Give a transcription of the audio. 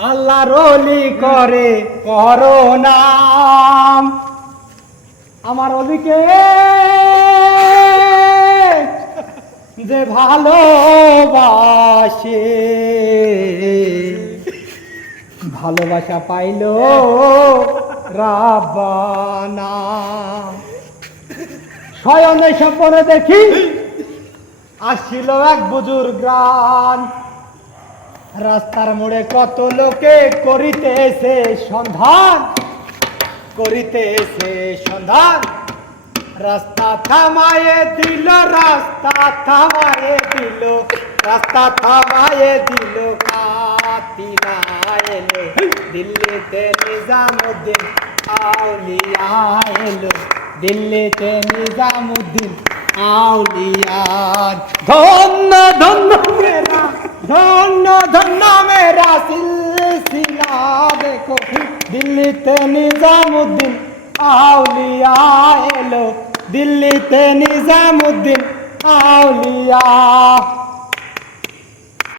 আল্লাহ রলি করে করোনাম আমার অলিকে যে ভালোবাসে ভালোবাসা পাইল রাব্বানা শয়নে স্বপ্নে দেখি আসছিল এক বুজুর্গ গ্রাম রাস্তার মোড়ে কত লোকে করিতেছে সন্ধান রাস্তা থামায়ে দিল কাতিরা এলো দিল্লিতে নিজামুদ্দিন আউলিয়া এলো দিল্লিতে নিজামুদ্দিন আউলিয়া ধন্য ধন্য মেরা ধন্য ধন্য মেরা সিলসিলা দেখো দিল্লিতে নিজামুদ্দিন আউলিয়া এলো দিল্লিতে নিজামুদ্দিন আউলিয়া